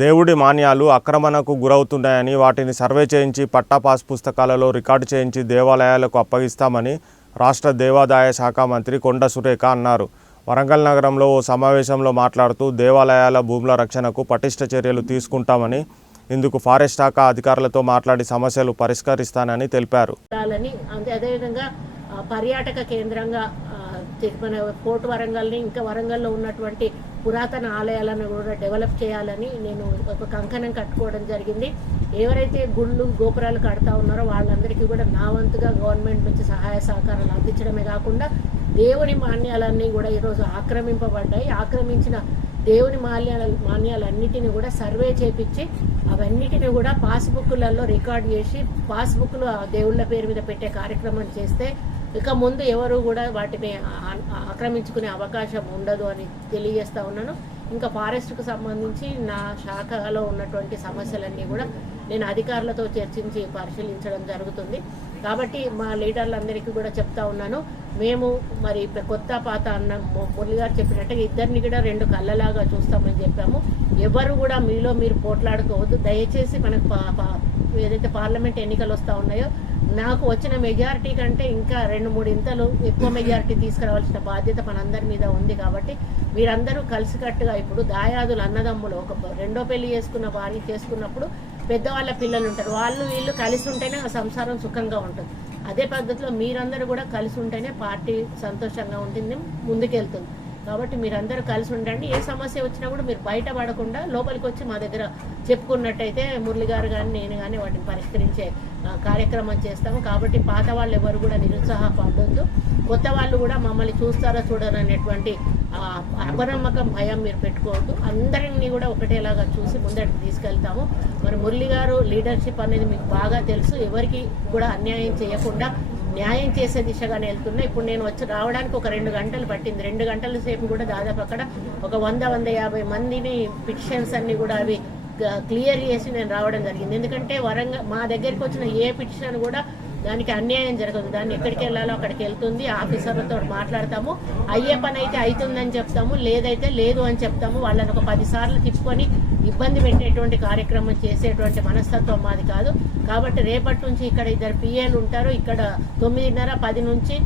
దేవుడి మాన్యాలు ఆక్రమణకు గురవుతున్నాయని వాటిని సర్వే చేయించి పట్టా పాస్ పుస్తకాలలో రికార్డు చేయించి దేవాలయాలకు అప్పగిస్తామని రాష్ట్ర దేవాదాయ శాఖ మంత్రి కొండ సురేఖ అన్నారు. వరంగల్ నగరంలో ఓ సమావేశంలో మాట్లాడుతూ దేవాలయాల భూముల రక్షణకు పటిష్ట చర్యలు తీసుకుంటామని, ఇందుకు ఫారెస్ట్ శాఖ అధికారులతో మాట్లాడి సమస్యలు పరిష్కరిస్తానని తెలిపారు. అదేవిధంగా పర్యాటక కేంద్రంగా మన పోర్ట్ వరంగల్ని ఇంకా వరంగల్లో ఉన్నటువంటి పురాతన ఆలయాలను కూడా డెవలప్ చేయాలని నేను ఒక కంకణం కట్టుకోవడం జరిగింది. ఎవరైతే గుళ్ళు గోపురాలు కడతా ఉన్నారో వాళ్ళందరికీ కూడా నా వంతుగా గవర్నమెంట్ నుంచి సహాయ సహకారాలు అందించడమే కాకుండా దేవుని మాన్యాలన్నీ కూడా ఈరోజు ఆక్రమింపబడ్డాయి. ఆక్రమించిన దేవుని మాన్యాలన్నిటిని కూడా సర్వే చేపించి అవన్నిటిని కూడా పాస్బుక్లలో రికార్డ్ చేసి పాస్బుక్లు దేవుళ్ళ పేరు మీద పెట్టే కార్యక్రమం చేస్తే ఇక ముందు ఎవరు కూడా వాటిని ఆక్రమించుకునే అవకాశం ఉండదు అని తెలియజేస్తా ఉన్నాను. ఇంకా ఫారెస్ట్కు సంబంధించి నా శాఖలో ఉన్నటువంటి సమస్యలన్నీ కూడా నేను అధికారులతో చర్చించి పరిశీలించడం జరుగుతుంది. కాబట్టి మా లీడర్లందరికీ కూడా చెప్తా ఉన్నాను, మేము మరి కొత్త పాత అన్న మురళి గారు చెప్పినట్టుగా ఇద్దరిని కూడా రెండు కళ్ళలాగా చూస్తామని చెప్పాము. ఎవరు కూడా మీలో మీరు పోట్లాడుకోవద్దు. దయచేసి మనకు ఏదైతే పార్లమెంట్ ఎన్నికలు వస్తూ ఉన్నాయో నాకు వచ్చిన మెజారిటీ కంటే ఇంకా 2-3 ఇంతలు ఎక్కువ మెజారిటీ తీసుకురావాల్సిన బాధ్యత మనందరి మీద ఉంది. కాబట్టి మీరందరూ కలిసికట్టుగా ఇప్పుడు దాయాదులు అన్నదమ్ములు ఒక రెండో పెళ్లి చేసుకున్న భార్య చేసుకున్నప్పుడు పెద్దవాళ్ళ పిల్లలు ఉంటారు, వాళ్ళు వీళ్ళు కలిసి ఉంటేనే ఆ సంసారం సుఖంగా ఉంటుంది. అదే పద్ధతిలో మీరందరూ కూడా కలిసి ఉంటేనే పార్టీ సంతోషంగా ఉంటుంది, ముందుకెళ్తుంది. కాబట్టి మీరందరూ కలిసి ఉండండి. ఏ సమస్య వచ్చినా కూడా మీరు బయటపడకుండా లోపలికి వచ్చి మా దగ్గర చెప్పుకున్నట్టయితే మురళి గారు కానీ నేను కానీ వాటిని పరిష్కరించే కార్యక్రమం చేస్తాము. కాబట్టి పాత వాళ్ళు ఎవరు కూడా నిరుత్సాహపడొద్దు. కొత్త వాళ్ళు కూడా మమ్మల్ని చూస్తారో చూడరు అనేటువంటి అపనమ్మకం భయం మీరు పెట్టుకోవద్దు. అందరినీ కూడా ఒకటేలాగా చూసి ముందటికి తీసుకెళ్తాము. మరి మురళి గారు లీడర్షిప్ అనేది మీకు బాగా తెలుసు. ఎవరికి కూడా అన్యాయం చేయకుండా న్యాయం చేసే దిశగానే వెళ్తున్నా. ఇప్పుడు నేను రావడానికి ఒక 2 గంటలు పట్టింది. 2 గంటల సేపు కూడా దాదాపు అక్కడ ఒక 100-150 మందిని పిటిషన్స్ అన్ని కూడా అవి క్లియర్ చేసి నేను రావడం జరిగింది. ఎందుకంటే మా దగ్గరికి వచ్చిన ఏ పిటిషన్ కూడా దానికి అన్యాయం జరగదు. దాన్ని ఎక్కడికి వెళ్ళాలో అక్కడికి వెళ్తుంది. ఆఫీసర్లతో మాట్లాడతాము. అయ్యే పని అయితే అవుతుందని చెప్తాము, లేదైతే లేదు అని చెప్తాము. వాళ్ళని ఒక 10 సార్లు తిప్పుకొని ఇబ్బంది పెట్టేటువంటి కార్యక్రమం చేసేటువంటి మనస్తత్వం మాది కాదు. కాబట్టి రేపటి నుంచి ఇక్కడ 2 పిఏలు ఉంటారు. ఇక్కడ 9:30-10 నుంచి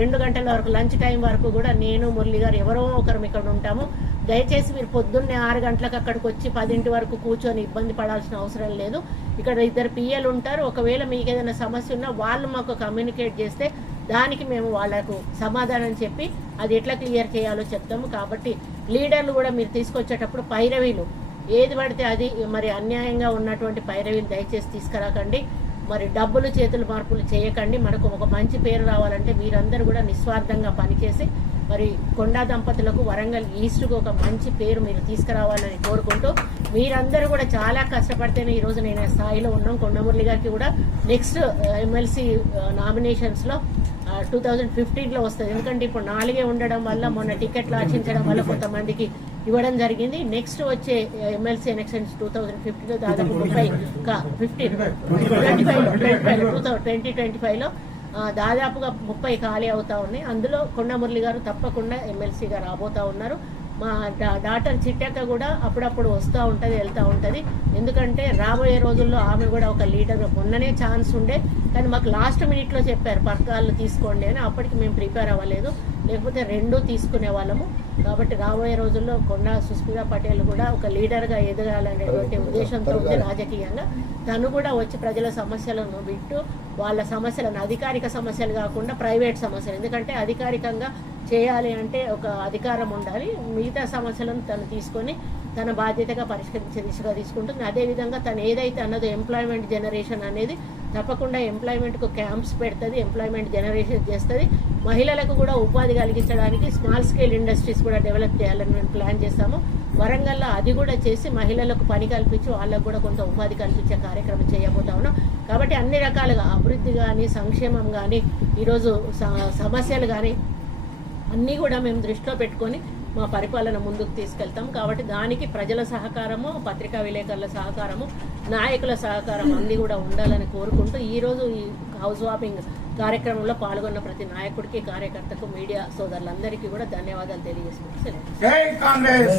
2 గంటల వరకు లంచ్ టైం వరకు కూడా నేను మురళి గారు ఎవరో ఒకరు ఇక్కడ ఉంటాము. దయచేసి మీరు పొద్దున్నే 6 గంటలకు అక్కడికి వచ్చి 10 వరకు కూర్చొని ఇబ్బంది పడాల్సిన అవసరం లేదు. ఇక్కడ 2 పిఏలు ఉంటారు. ఒకవేళ మీకు ఏదైనా సమస్య ఉన్నా వాళ్ళు మాకు కమ్యూనికేట్ చేస్తే దానికి మేము వాళ్లకు సమాధానం చెప్పి అది ఎట్లా క్లియర్ చేయాలో చెప్తాము. కాబట్టి లీడర్లు కూడా మీరు తీసుకొచ్చేటప్పుడు పైరవీలు ఏది పడితే అది మరి అన్యాయంగా ఉన్నటువంటి పైరవీలు దయచేసి తీసుకురాకండి. మరి డబ్బులు చేతులు మార్పులు చేయకండి. మనకు ఒక మంచి పేరు రావాలంటే మీరందరూ కూడా నిస్వార్థంగా పనిచేసి మరి కొండా దంపతులకు వరంగల్ ఈస్ట్కు ఒక మంచి పేరు మీరు తీసుకురావాలని కోరుకుంటూ, మీరందరూ కూడా చాలా కష్టపడితేనే ఈరోజు నేను స్థాయిలో ఉన్నాం. కొండమురళి గారికి కూడా నెక్స్ట్ ఎమ్మెల్సీ నామినేషన్స్లో 2015లో వస్తుంది. ఎందుకంటే ఇప్పుడు 4 ఉండడం వల్ల మొన్న టికెట్లు ఆశించడం వల్ల కొంతమందికి ఇవ్వడం జరిగింది. నెక్స్ట్ వచ్చే ఎమ్మెల్సీ ఎలక్షన్స్ 2015లో దాదాపు 2025లో దాదాపుగా 30 ఖాళీ అవుతా ఉన్నాయి. అందులో కొండమురళి గారు తప్పకుండా ఎమ్మెల్సీగా రాబోతా ఉన్నారు. మా డాక్టర్ చిట్టక్క కూడా అప్పుడప్పుడు వస్తూ ఉంటుంది, వెళ్తూ ఉంటుంది. ఎందుకంటే రాబోయే రోజుల్లో ఆమె కూడా ఒక లీడర్. మొన్ననే ఛాన్స్ ఉండే కానీ మాకు లాస్ట్ మినిట్లో చెప్పారు పథకాలు తీసుకోండి అని. అప్పటికి మేము ప్రిపేర్ అవ్వలేదు, లేకపోతే 2 తీసుకునే వాళ్ళము. కాబట్టి రాబోయే రోజుల్లో కొండా సుస్మితా పటేల్ కూడా ఒక లీడర్గా ఎదగాలనేటువంటి ఉద్దేశంతో ఉంది రాజకీయంగా. తను కూడా వచ్చి ప్రజల సమస్యలను వింటూ వాళ్ళ సమస్యలను అధికారిక సమస్యలు కాకుండా ప్రైవేట్ సమస్యలు, ఎందుకంటే అధికారికంగా చేయాలి అంటే ఒక అధికారం ఉండాలి. మిగతా సమస్యలను తను తీసుకొని తన బాధ్యతగా పరిష్కరించే దిశగా తీసుకుంటుంది. అదేవిధంగా తను ఏదైతే అన్నదో ఎంప్లాయ్మెంట్ జనరేషన్ అనేది తప్పకుండా ఎంప్లాయ్మెంట్కు క్యాంప్స్ పెడుతుంది, ఎంప్లాయ్మెంట్ జనరేషన్ చేస్తుంది. మహిళలకు కూడా ఉపాధి కలిగించడానికి స్మాల్ స్కేల్ ఇండస్ట్రీస్ కూడా డెవలప్ చేయాలని మేము ప్లాన్ చేస్తాము. వరంగల్లో అది కూడా చేసి మహిళలకు పని కల్పించి వాళ్ళకు కూడా కొంత ఉపాధి కల్పించే కార్యక్రమం చేయబోతా ఉన్నాం. కాబట్టి అన్ని రకాలుగా అభివృద్ధి కానీ సంక్షేమం కానీ ఈరోజు సమస్యలు కానీ అన్నీ కూడా మేము దృష్టిలో పెట్టుకొని మా పరిపాలన ముందుకు తీసుకెళ్తాం. కాబట్టి దానికి ప్రజల సహకారము, పత్రికా విలేకరుల సహకారము, నాయకుల సహకారం అన్నీ కూడా ఉండాలని కోరుకుంటూ ఈరోజు ఈ హౌస్ వార్మింగ్ కార్యక్రమంలో పాల్గొన్న ప్రతి నాయకుడికి, కార్యకర్తకు, మీడియా సోదరులందరికీ కూడా ధన్యవాదాలు తెలియజేసుకుంటున్నాను.